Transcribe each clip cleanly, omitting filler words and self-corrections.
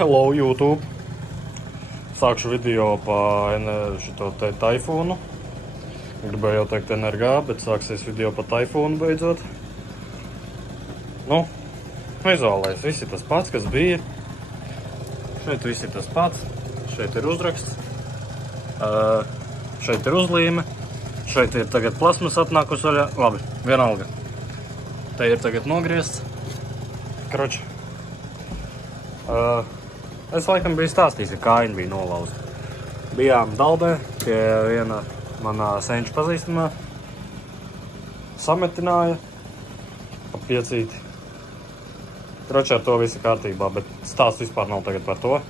Hello YouTube. Sākšu video pa šito te taifūnu. Gribēju jau teikt NRG, bet sāksies video pa taifūnu beidzot. Nu, vizuālais viss ir tas pats, kas bija. Šeit viss ir tas pats. Šeit ir uzraksts. Šeit ir uzlīme. Šeit ir tagad plasmas atnākus vaļā. Labi, vienalga. Te ir tagad nogriezts. Kroči. Es laikam biju stāstījis, ka kājiņa bija nolauzta. Bijām Daldē pie viena manā senča pazīstamā. Sametināja ap piecīti. Kroči, ar to viss ir kārtībā, bet stāsts vispār nav tagad par to.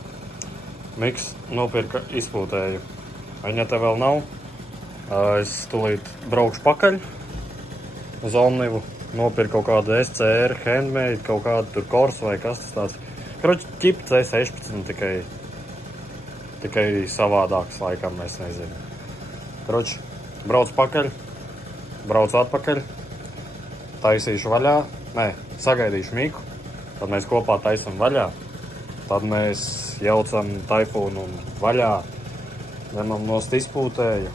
Miks nopirka izpūtēju. Viņa te vēl nav. Es tūlīt braukšu pakaļ uz Omnivu. Nopirka kaut kādu SCR, handmade, kaut kādu tur Kors vai kas tas tāds. Kroči, ķip C16 tikai savādāks laikam, es nezinu. Kroči, braucu pakaļ, braucu atpakaļ, taisīšu vaļā, sagaidīšu Miku, tad mēs kopā taisam vaļā, tad mēs jaucam taifūnu vaļā, ņemam nost izpūtēju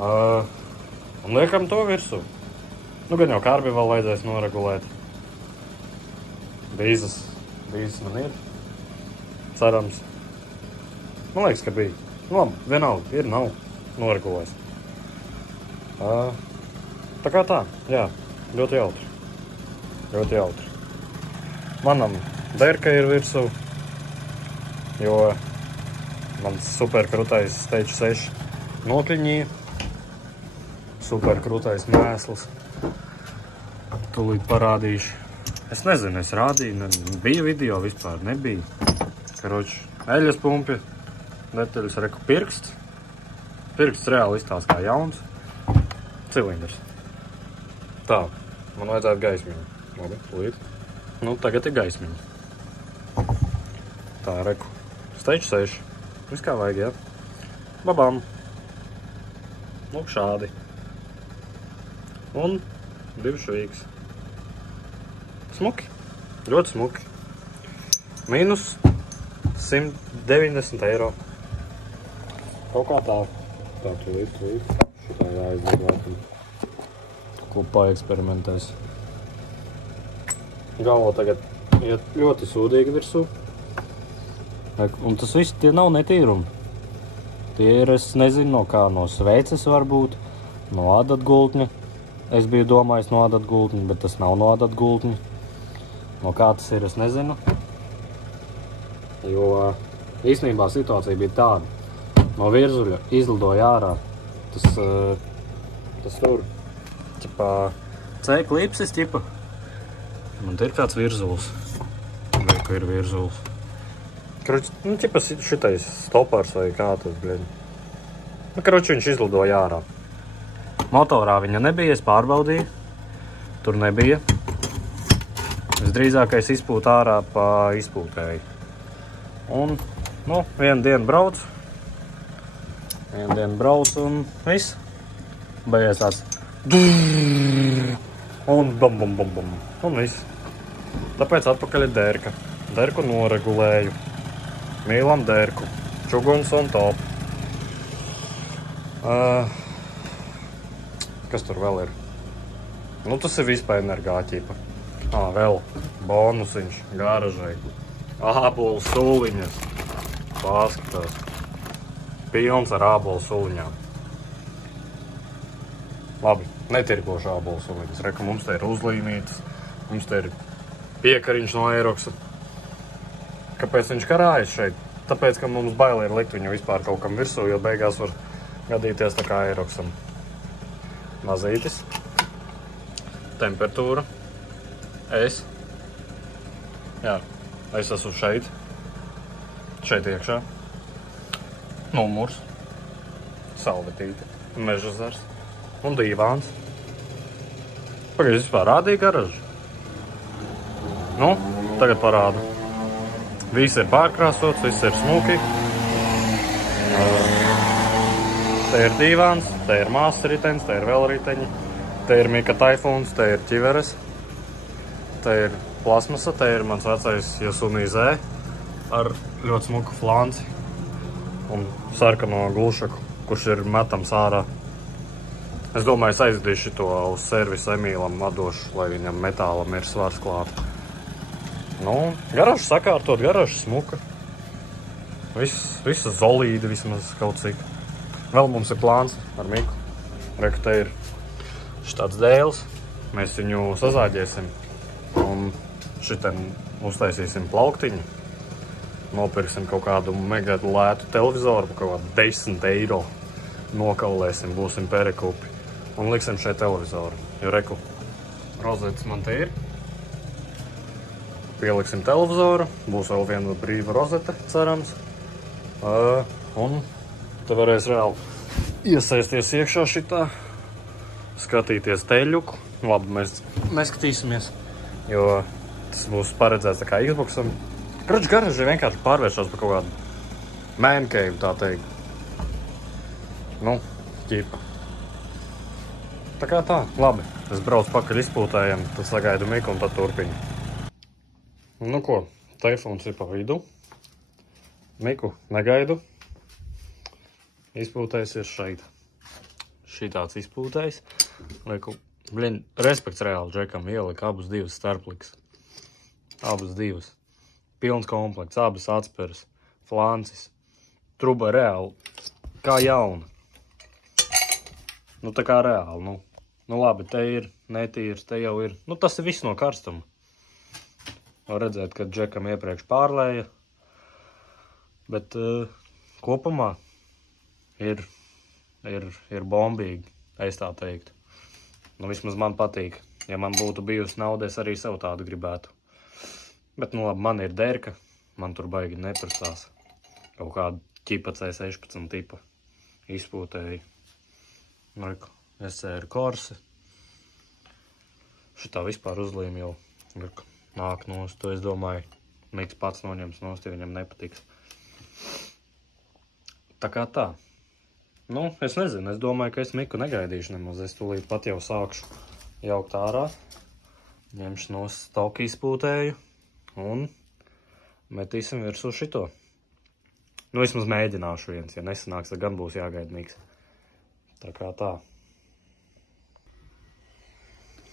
un liekam to virsū. Nu, gan jau karbi vēl vajadzēs noregulēt. Bīzes man ir. Cerams. Man liekas, ka bija. Nu, labi, vienalga, ir, nav. Noregulēs. Tā kā tā, jā. Ļoti jautri. Ļoti jautri. Manam derka ir virsū, jo mans superkrutais Stage 6 nokļiņīja. Superkrutais mēsls. Tūlīt parādīšu. Es nezinu, es rādīju, bija video vispār, nebija. Karoči, eļas pumpi, detaļas reku pirksts. Pirksts reāli izstās kā jauns. Cilindrs. Tā, man vajadzētu gaismiņu. Labi, tūlīt. Nu, tagad ir gaismiņa. Tā, reku. Stage 6. Viss kā vajag, jā. Babam. Nu, šādi. Un 2 švīks. Smuki. Ļoti smuki. Mīnus 190 eiro. Kaut kā tā. Tā, tūlīt. Šitā jāizdod laikam. Ko paeksperimentēs. Galva tagad iet ļoti sūdīgi virsū. Un tas viss tie nav netīrumi. Tie ir, es nezinu, no kā, no sveices varbūt, no adatgultņa. Es biju domājis no adatgultņa, bet tas nav no adatgultņa. No kā tas ir, es nezinu. Jo īstenībā situācija bija tāda. No virzuļa izlidoja ārā. Tas tur. Ķipā C-klipsis, ķipa. Man ir kāds virzulis. Vai ka ir virzulis. Kroči, nu, ķipa šitais stopars vai kā tas, bļeņ. Nu, kroči, viņš izlidoja ārā. Motorā viņa nebija, es pārbaudīju. Tur nebija. Visdrīzākais izpūt ārā pa izpūtēju. Un, nu, vienu dienu braucu. Un viss. Beidzies tāds. Un bum. Un viss. Tāpēc atpakaļ ir derka. Derku noregulēju. Mīlam derku. Čuguns un top. Kas tur vēl ir? Nu, tas ir vispār energāķīpa. Vēl bonusiņš garažai. Ābolu suliņas. Paskatās. Pilns ar ābolu suliņām. Labi, netirgošu ābolu suliņas. Reku, mums te ir uzlīmītas. Mums te ir piekariņš no Aeroxa. Kāpēc viņš karājas šeit? Tāpēc, ka mums baili ir likt viņu vispār kaut kam virsū, jo beigās var gadīties tā kā Aeroxam. Mazītis. Temperatūra. Es esmu šeit iekšā, numurs, salvetīte, mežazars un dīvāns. Pagaid, es vispār rādīju garažu. Nu, tagad parādu. Viss ir pārkrāsots, viss ir smuki. Te ir dīvāns, te ir māsas ritenis, te ir vēl riteņi, te ir Mika taifūns, te ir ķiveres. Te ir plasmasa. Te ir mans vecais Yasunī Z ar ļoti smuku flanci un sarkano glušaku, kurš ir metams ārā. Es domāju, es aizdīšu to uz servisu Emīlam atdošu, lai viņam metālam ir svars klāt. Nu, garažu sakārtot, garažu smuka. Visa zolīda vismaz kaut cik. Vēl mums ir plāns ar Miku. Reku, te ir šitāds dēls. Mēs viņu sazāģēsim un šitien uztaisīsim plauktiņu. Nopirksim kaut kādu mega lētu televizoru, kaut kādu 10 eiro. Nokaulēsim, būsim perekupi un liksim šeit televizoru. Jo reku, rozetes man te ir. Pieliksim televizoru, būs vēl viena brīva rozete, cerams. Un te varēs reāli iesaisties iekšā šitā, skatīties teļuku. Labi, mēs skatīsimies, jo tas būs paredzēts tā kā Xboxam. Kroč garaži vienkārši pārvēršās par kaut kādu man cave, tā teikt. Nu, ķipa. Tā kā tā, labi. Es braucu pakaļ izpūtējiem, tad sagaidu Miku un tad turpiņu. Nu ko, telefons ir pa vidu. Miku negaidu. Izpūtējs ir šeit. Šitāds izpūtējs. Lieku, respekts reāli Džekam ielika abas divas starpliks. Abas divas. Pilns komplekts, abas atspēras, flancis. Truba reāli, kā jauna. Nu tā kā reāli, nu labi, te ir netīrs, te jau ir. Nu tas ir viss no karstuma. Var redzēt, ka Džekam iepriekš pārlēja. Bet kopumā ir bombīgi, es tā teiktu. Nu vismaz man patīk. Ja man būtu bijusi nauda, es arī sev tādu gribētu. Bet nu labi, man ir derka, man tur baigi neprasās. Kaut kādu ķipa C16 tipa izpūtēji. SR korsi. Šitā vispār uzlīm jau nāk nost. To es domāju, Miks pats noņems nost, ja viņam nepatiks. Tā kā tā. Nu, es nezinu, es domāju, ka es Miku negaidīšu nemaz. Es tūlīt pat jau sākšu jaukt ārā. Ņemšu no stoka izpūtēju un metīsim virsū šito. Nu, vismaz mēģināšu viens. Ja nesanāks, tad gan būs jāgaida Miks. Tā kā tā.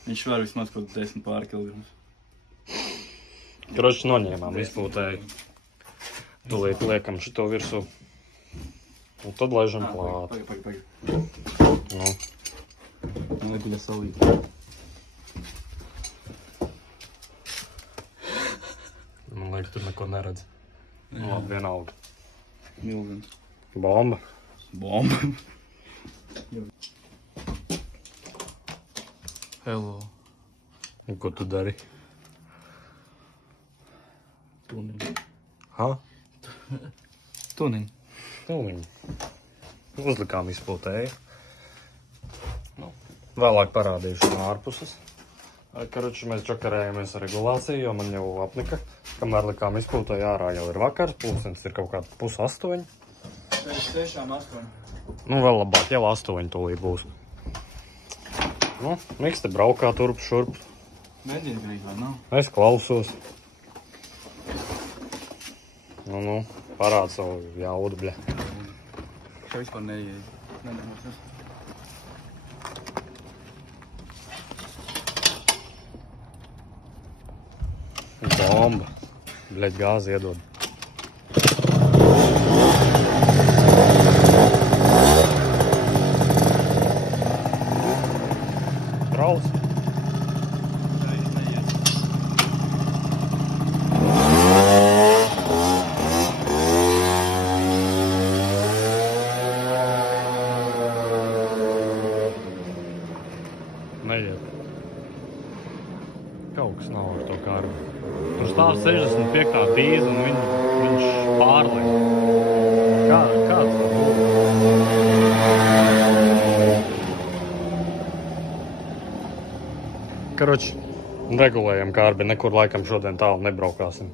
Viņš var vismaz kaut 10 pār kilograms. Kroči noņēmām izpūtēju. Tūlīt liekam šito virsū. Un tad laižam klāt. Pagaid. Nu. Man ir tikai salīt. Man liekas, tur neko neredz. Nu, labi, vienalga. Milvins. Bomba. Bomba. Hello. Un ko tu dari? Tūniņ. Ha? Tūniņ. Tūniņ. Uzlikām izpūtēju. Nu, vēlāk parādīšu no ārpuses. Karoči, mēs čakarējamies ar regulāciju, jo man jau apnika. Kamēr likām izpūtēju ārā jau ir vakars, pulkstenis ir kaut kāds 7:30. Pēc tiešām 8. Nu, vēl labāk, jau 8 tūlīt būs. Nu, Miks te braukā turp šurp. Mēģini grīt, vai nav? Es klausos. Nu, parāda savu jaudu, bļa. Šā vispār neieeja. Nedomāsies. Bomba. Bļaļ, gāzi iedod. Trauls. Neiet. Kaut kas nav ar to karbu. Tur stāv 65. dīza un viņš pārliek. Kāds tas būtu? Karoči, regulējam karbi, nekur laikam šodien tālu nebraukāsim.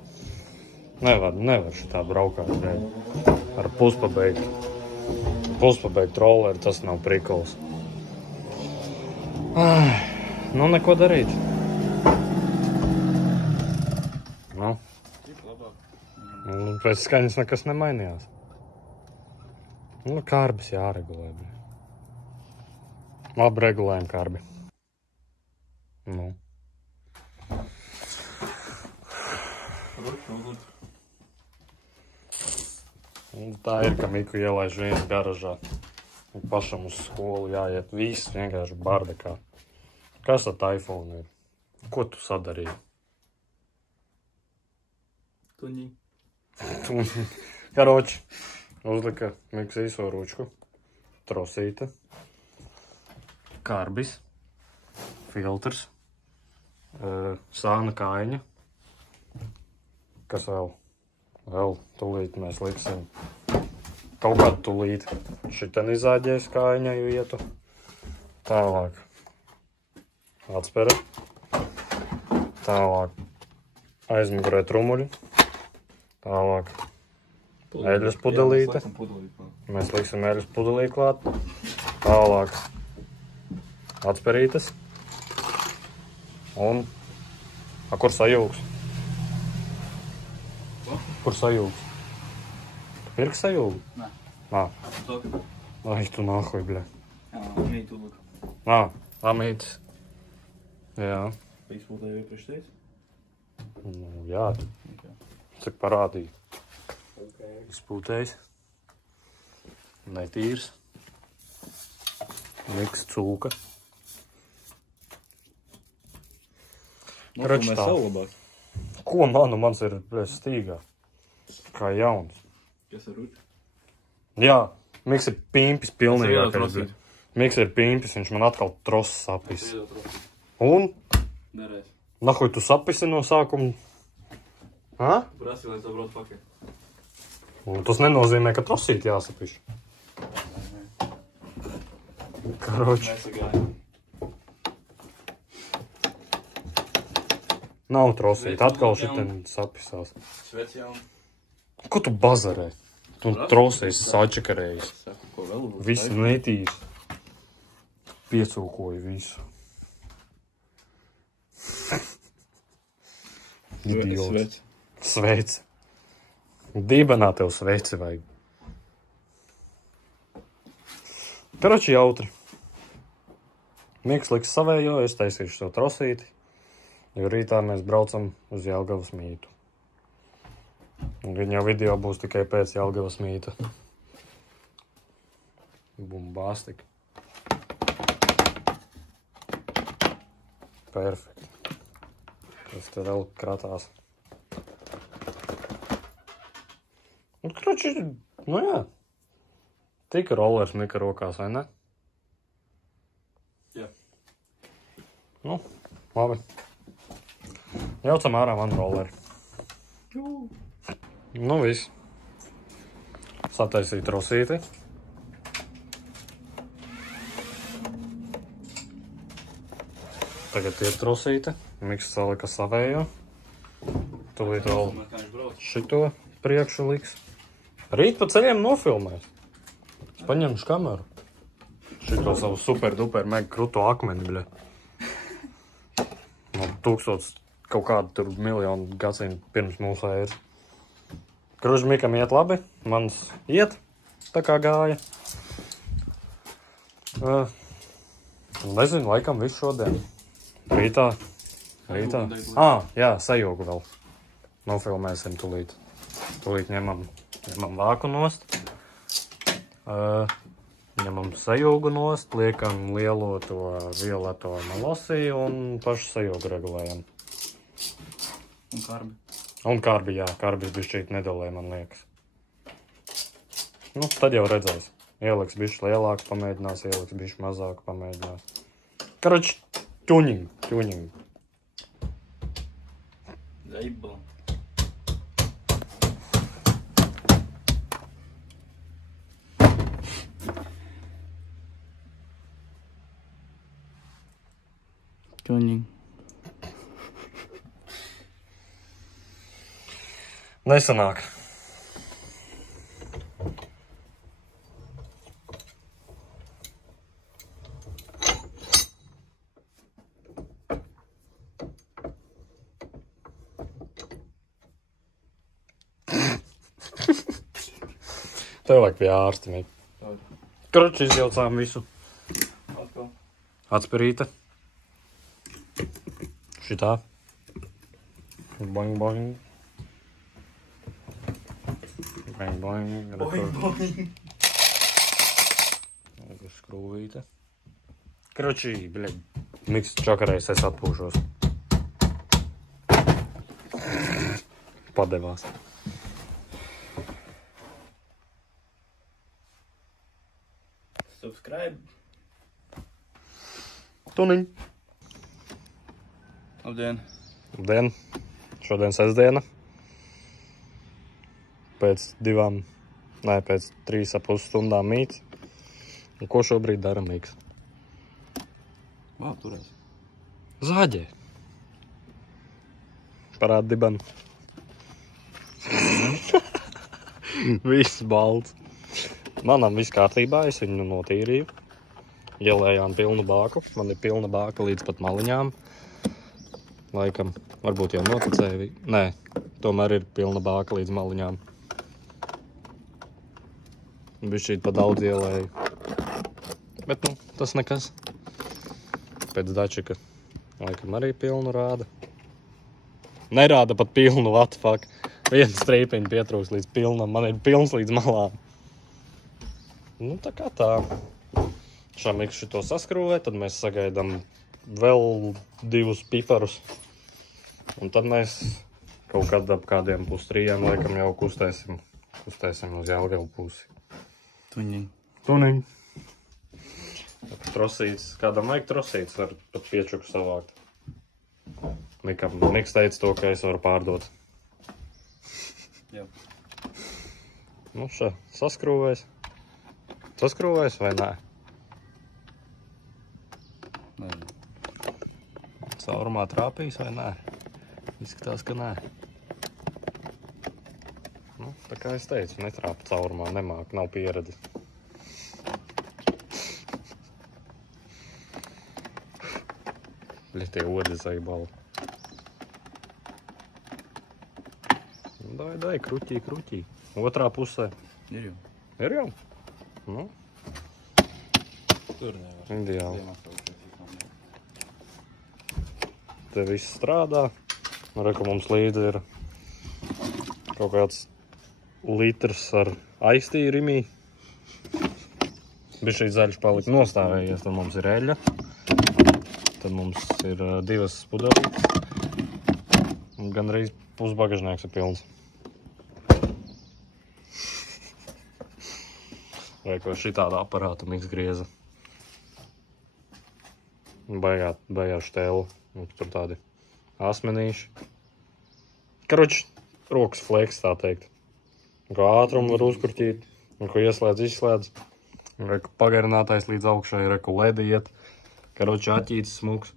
Nevar šitā braukāt. Ar puspabeigtu. Puspabeigtu rolleri tas nav prikols. Nu, neko darīt. labāk. Nu, pēc skaņas nekas nemainījās. Nu, kārbis jāregulē. Labi regulējam kārbi. Nu. Un tā ir, ka Miku ielaiž viens garažā. Un pašam uz skolu jāiet. Viss vienkārši bardakā. Kas ar iPhone ir? Ko tu sadarīji? Tuņi. Karoči. Uzlika Miks īso ručku. Trosīte. Kārbis. Filtrs. Sāna kājiņa. Kas vēl? Vēl tūlīt mēs liksim kaut kādu tūlīt šiten izāģēs kājiņai vietu. Tālāk atspere. Tālāk aizmugurē trumuļi. Tālāk eļas pudelīte. Mēs liksim eļas pudelīti klāt. Tālāk atsperītes. Un kur sajūgs? Kur sajūgs? Tu pirki sajūgu? Nē. Nā. Toka. Ai, tu nāhoj, bļa. Jā, mītu lūk. Nā, amītis. Jā. Izpūtēju iepriekš teici? Nu, jā. Okay. Cik parādīja. Okay. Izpūtējis. Netīrs. Miks cūka. Mēs savu labāk. Ko mans ir stīgā? Kā jauns. Kas ar ruķi? Jā, Miks ir pīmpis pilnīgākais. Miks ir pīmpis, viņš man atkal trosas sapis. Un? Derēs. Nahuj, tu sapisi no sākuma? Ha? Prasi, lai tev brauc pakaļ. Un tas nenozīmē, ka trosīt jāsapiš. Karoči. Nesagāju. Nav trosīt, atkal šitien sapisās. Svec jaunu. Ko tu bazarē? Tu trosēs sačakarējis. Saku, ko vēl? Viss netīri. Piecūkoju visu. Idiots. Sveic. Dībenā tev sveici vajag. Karoči jautri. Miks liks savējo, es taisīšu to trosīti. Jo rītā mēs braucam uz Jelgavas mītu. Un viņa video būs tikai pēc Jelgavas mīta. Bumbāstika. Perfekti. Tas te vēl kratās. Un, kroči, nu jā. Tika rollers Mika rokās, vai ne? Jā. Nu, labi. Jaucam ārā manu rolleri. Nu, viss. Sataisīt rosīti. Tagad iet rosīti. Miks salika savējo. Tūlīt vēl šito priekšu liks. Rīt pa ceļiem nofilmēs. Es paņemšu kameru. Šito savu super duper mega kruto akmeni, bļa. No 1000 kaut kādu tur miljonu gadsimtu pirms mūsu ēras. Kruži Mikam iet labi, mans iet, tā kā gāja. Nezinu, laikam visu šodien. Rītā. Jā, sajūgu vēl. Nofilmēsim tūlīt. Tūlīt ņemam vāku nost. Ņemam sajūgu nost, liekam lielo to violeto malosiju un pašu sajūgu regulējam. Un karbi. Un karbi, jā. Karbis bišķīt nedolē, man liekas. Nu, tad jau redzēs. Ieliks bišķi lielāku pamēģinās, ieliks bišķi mazāku pamēģinās. Karoči, tuņing. Zaibal. Tuņing. Nesanāk. tev vajag pie ārsti, Mik. Kroči izjaucām visu. Atkal. Atspirīte. Šitā. Boing, boing. Boing, boing. Boing, boing. Skrūvīte. Kroči, bļaļ. Miks čakarēs, es atpūšos. Padevās. Subscribe. Tuniņ. Labdien. Labdien. Šodien sestdiena. Pēc 3,5 stundām mīts. Un ko šobrīd dara Miks? Vā, turēs. Zāģē. Parāda dibanu. Viss balts. Manam viss kārtībā, es viņu notīrīju. Ielējām pilnu bāku. Man ir pilna bāka līdz pat maliņām. Laikam, varbūt jau noticēja. Nē, tomēr ir pilna bāka līdz maliņām. Bišķīt pa daudz ielēju. Bet, nu, tas nekas. Pēc dačika laikam arī pilnu rāda. Nerāda pat pilnu, what the fuck. Viena strīpiņa pietrūks līdz pilnam. Man ir pilns līdz malām. Nu, tā kā tā. Šā Miks šito saskrūvē, tad mēs sagaidām vēl 2 piparus. Un tad mēs kaut kad ap kādiem 2,3 laikam jau kustēsim uz Jelgavu pusi. Tuņiņ. Tuniņ. Trosīts. Kādam vajag trosīts, var pat piečuku savākt. Miks teica to, ka es varu pārdot. Jā. Nu, šā, saskrūvēs. Saskrūvēs vai nē? Nē. Caurumā trāpīs vai nē? Izskatās, ka nē. Nu, tā kā es teicu, netrāpa caurumā, nemāk, nav pieredzi. Bļa, tie odi zaibali. Dai, kruķī. Otrā pusē. Ir jau. Ir jau? Nu, Tur nevar. ideāli. Te viss strādā. Reku mums līdzi ir kaut kāds litrs ar aiztīju rimī. Bišķīt zaļš palika nostāvējies. Tad mums ir eļļa. Tad mums ir 2 pudelītes. Un gan arī pusbagažnieks ir pilns. Reku šitādu aparātu Miks grieza. Baigā štēlu. Tur tādi asmenīši. Karoči, rokas fleks, tā teikt. Ko ātrumu var uzkurķīt, un ko ieslēdz, izslēdz. Reku pagarinātais līdz augšai, reku ledi iet. Karoči, aķītis smuks.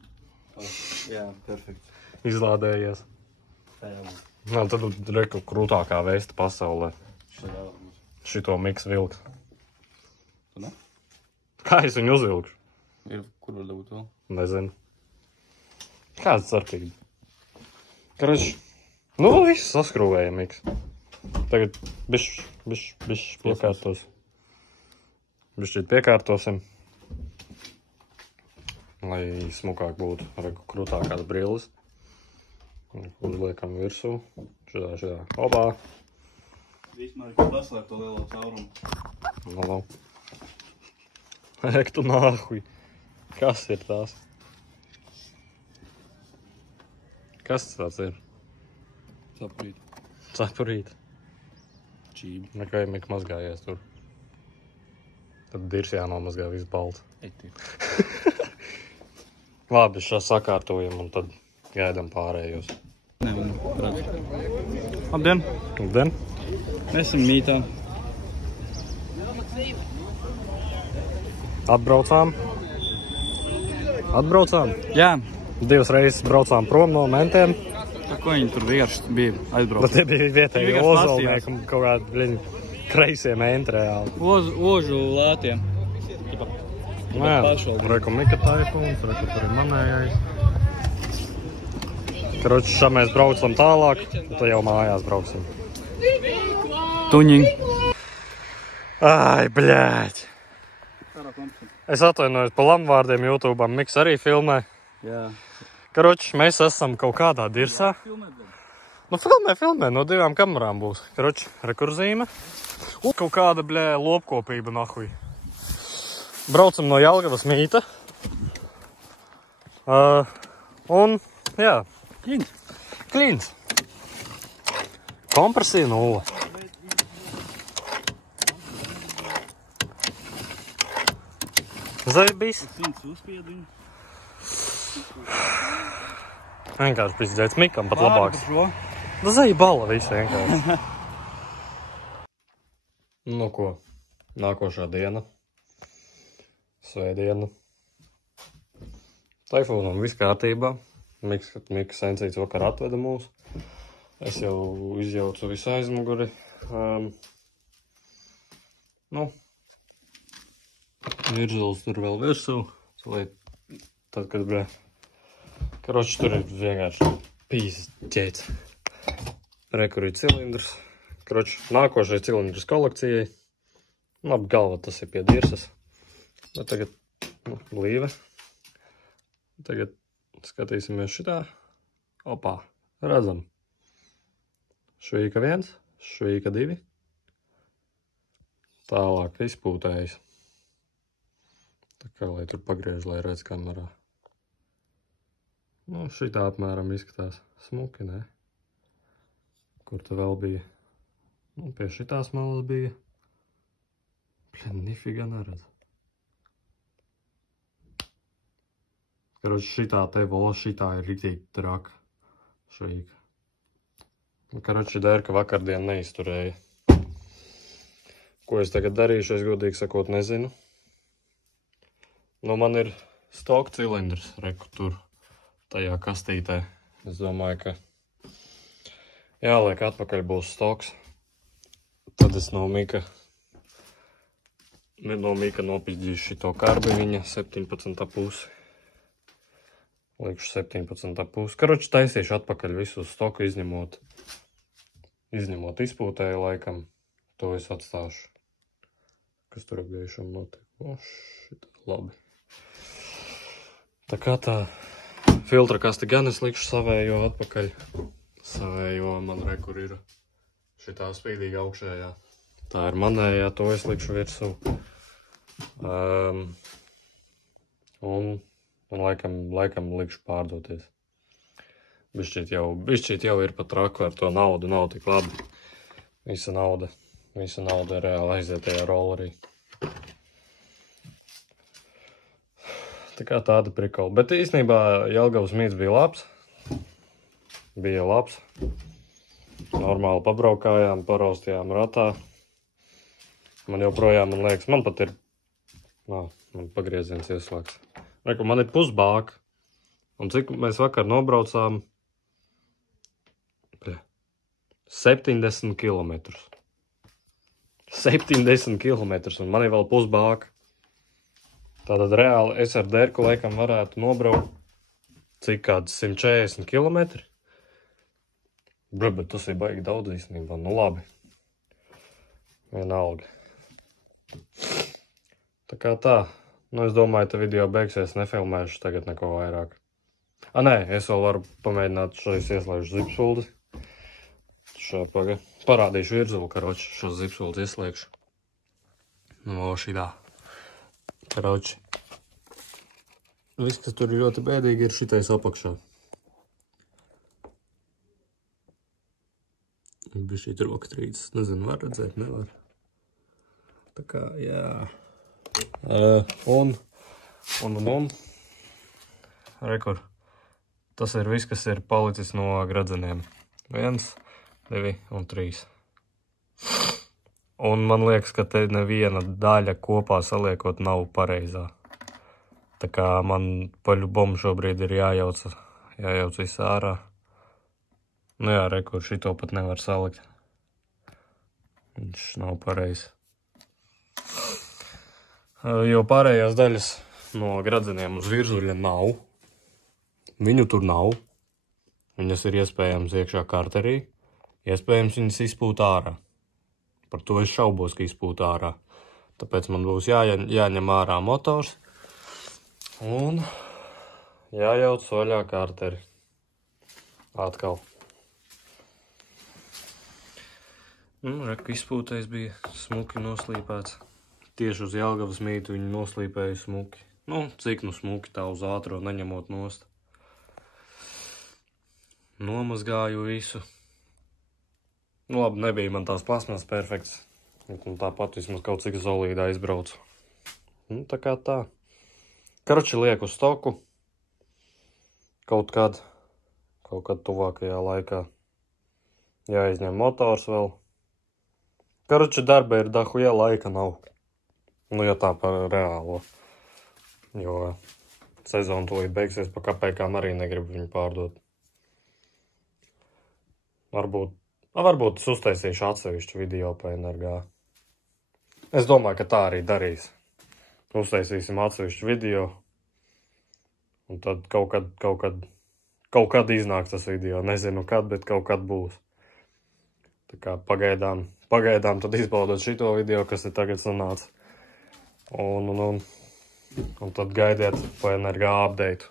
Jā, perfekt. Izlādējies. Tā jau būs. Nā, tad reku krūtākā veista pasaulē. Šito Miks vilks. Tu ne? Kā es viņu uzvilkšu? Ir, kur var dabūt vēl? Nezinu. Kāds starpība? Karoči, nu viss saskrūvēja Miks. Tagad bišķi piekārtos. Bišķīt piekārtosim. Lai smukāk būtu. Reku krūtākās brilles. Uzliekam virsū. Šidā. Opā. Vismēr, kad paslēp to lielo caurumu. No. Ek tu nāhuj. Kas ir tās? Kas tāds ir? Sapurīt. Cepurīt. Čībi. Nekā Mik mazgājies tur. Tad dirs jānomazgā viss balts. Eti. Labi, šā sakārtojam un tad gaidam pārējos. Nē, man prāt. Labdien. Labdien. Mēs esam mītā. Atbraucām. Jā. 2 reizes braucām prom no mentēm. Ar ko viņi tur vienkārši bija aizbraukt? Bet tie bija vietēji Viņi vienkārši ozolnieki un kaut kādi bliņi kreisie menti reāli. Ožu lētiem. Nē, reku Mika taifūns, reku tur ir manējais. Karoči, šā mēs braucam tālāk, tad jau mājās brauksim. Tuņiņ. Ai, bļēķi. Es atvainojos pa lamvārdiem YouTube'am, Miks arī filmē. Jā. Karoči, mēs esam kaut kādā dirsā. Nu, filmē, no 2 kamerām būs. Karoči, rekurzīme. Un kaut kāda, lopkopība, nahuj. Braucam no Jelgavas mīta. Un, jā. Klīns. Kompresija 0. Zaibīs. 100 uzspiediņu. Vienkārši pizdēts Mikam pat labāks. Nu, zaibala visu vienkārši. Nu ko, nākošā diena. Svētdiena. Taifūnam viss kārtībā. Miks Sencīts vakar atveda mūs. Es jau izjaucu visu aizmuguri. Virzulis tur vēl virsū. Tad, kad, karoči, tur ir vienkārši pīsķēts. Rekur ir cilindrs. Karoči, nākošais cilindrs kolekcijai. Labi, galva tas ir pie dirsas. Bet tagad, līve. Tagad skatīsimies šitā. Opā, redzam. Švīka 1, švīka 2. Tālāk izpūtējis. Tā kā, lai tur pagriež, lai redz kamerā. Nu, šitā apmēram izskatās smuki, ne? Kur te vēl bija? Nu, pie šitās malas bija. Nifiga neredz. Karoči, šitā te vola, šitā ir riktīgi traka švīka. Karoči, dēļ, ka vakardien neizturēja. Ko es tagad darīšu, es godīgi sakot nezinu. Nu, man ir stock cilindrs, reku tur, tajā kastītē. Es domāju, ka jāliek atpakaļ būs stocks. Tad es no Mika nopizdīšu šito karbiņa 17,5. Likšu 17,5. Karoči, taisīšu atpakaļ visu stoku, izņemot izpūtēju laikam. To es atstāšu. Kas tur apgaišam notiek? O, šitā, labi. Tā kā tā filtra kasti gan es likšu savējo atpakaļ. Savējo man rekur ir šitā spīdīga augšējā. Tā ir manējā, to es likšu virsū. Un laikam likšu pārdoties. Bišķīt jau ir pat traku ar to naudu, nav tik labi. Visa nauda reāli aiziet tajā rollerī. Tā kā tāda prikola. Bet īstenībā Jelgavas mīts bija labs. Normāli pabraukājām, paraustījām ratā. Man joprojām, man liekas, man pat ir, man pagrieziens ieslēgts. Reku, man ir pusbāka. Un cik mēs vakar nobraucām? 70 kilometrus. 70 kilometrus, un man ir vēl pusbāka. Tātad reāli es ar dērku laikam varētu nobraukt cik kāds 140 kilometri. Bet tas ir baigi daudz īstenībā. Nu labi. Vienalga. Tā kā tā. Nu es domāju, ka video beigsies, nefilmēšu tagad neko vairāk. Nē, es vēl varu pamēģināt šais ieslēgšu zipsuldi. Parādīšu virzulu, karoči, šo zipsuldi ieslēgšu. No šitā. Karoči. Viss, kas tur ir ļoti bēdīgi, ir šitais apakšā. Bišķīt roka trīcis. Nezinu, var redzēt, nevar. Tā kā, jā. Un. Rekur. Tas ir viss, kas ir palicis no gradzeniem. 1, 2 un 3. Un man liekas, ka te neviena daļa kopā saliekot nav pareizā. Tā kā man paļubomu šobrīd ir jājauc viss ārā. Nu jā, rekur, šito pat nevar salikt. Viņš nav pareizs. Jo pārējās daļas no gradzeniem uz virzuļa nav. Viņu tur nav. Viņas ir iespējams iekšā karterī. Iespējams viņas izpūt ārā. Par to es šaubos, ka izpūt ārā. Tāpēc man būs jāņem ārā motors. Un jājauc soļā kārteri. Atkal. Reku izpūtais bija smuki noslīpēts. Tieši uz Jelgavas mītu viņu noslīpēja smuki. Cik smuki tā uz ātro neņemot nost. Nomazgāju visu. Labi, nebija man tās plasmas perfekts. Tāpat vismaz kaut cik solīdā izbraucu. Tā kā tā. Karoči lieku stoku. Kaut kad tuvākajā laikā jāizņem motors vēl. Karoči darba ir dahuja, laika nav. Ja tā par reālo. Jo sezona tūlīt beigsies, pa kapēkām arī negribu viņu pārdot. Varbūt es uztaisīšu atsevišķu video pa Energā. Es domāju, ka tā arī darīs. Uztaisīsim atsevišķu video. Un tad kaut kad iznāks tas video. Nezinu kad, bet kaut kad būs. Tā kā pagaidām tad izbaudot šito video, kas ir tagad sanāca. Un tad gaidiet pa Energā update.